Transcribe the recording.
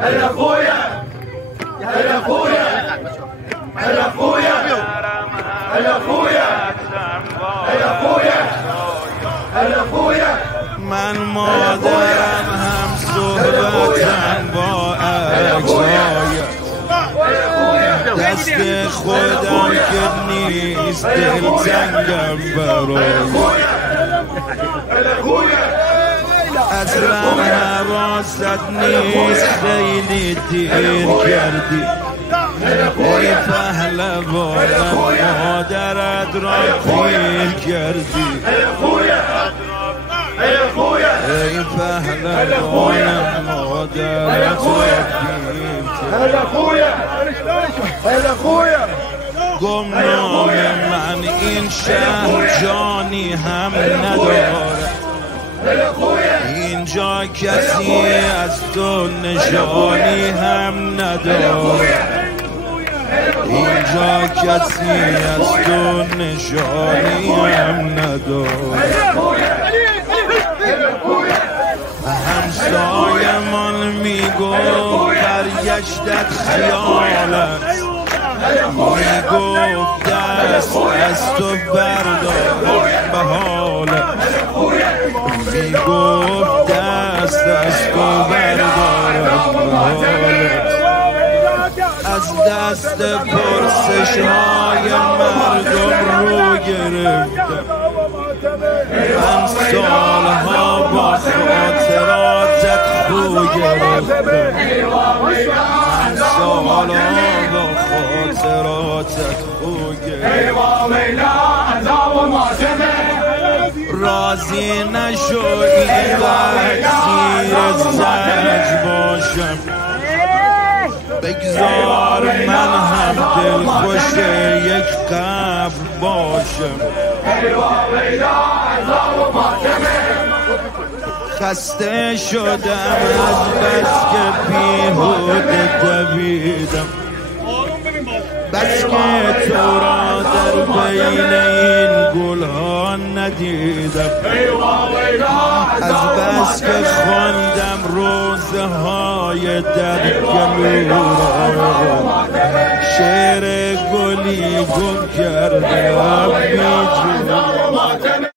هلا اخويا هلا اخويا هلا اخويا هلا اخويا هلا اخويا هلا اخويا من مادرم هم صحبتم با اجزای دست خودم که نیست دلتنگم برای اصلا حواست نیست خیلی دیر کردی ای پهلوانم مادرت را پیر کردی ای پهلوانم مادرت را پیر کردی گمنام من این شهر جانی هم نداره اینجا کسی از تو نشانی هم نداره اینجا کسی از تو نشانی هم نداره همسایمان میگو برگشتت خیال است میگفت دست از تو بردارم به حالت میگفت دست از تو بردارم به حالت از دست پرسش های مردم رو گرفتم من سالها با خاطراتت خو گرفتم من سالها با خاطراتت خو گرفتم راضی نشو این زیر زج باشم بگذار من هم دلخوش یک قبر باشم خسته شدم از بس که بیهوده دویدم بس که تو را در بین این گلها ندیدم از بس که خواندم روزه های در گلو را شعر گلی گم کردم بی جون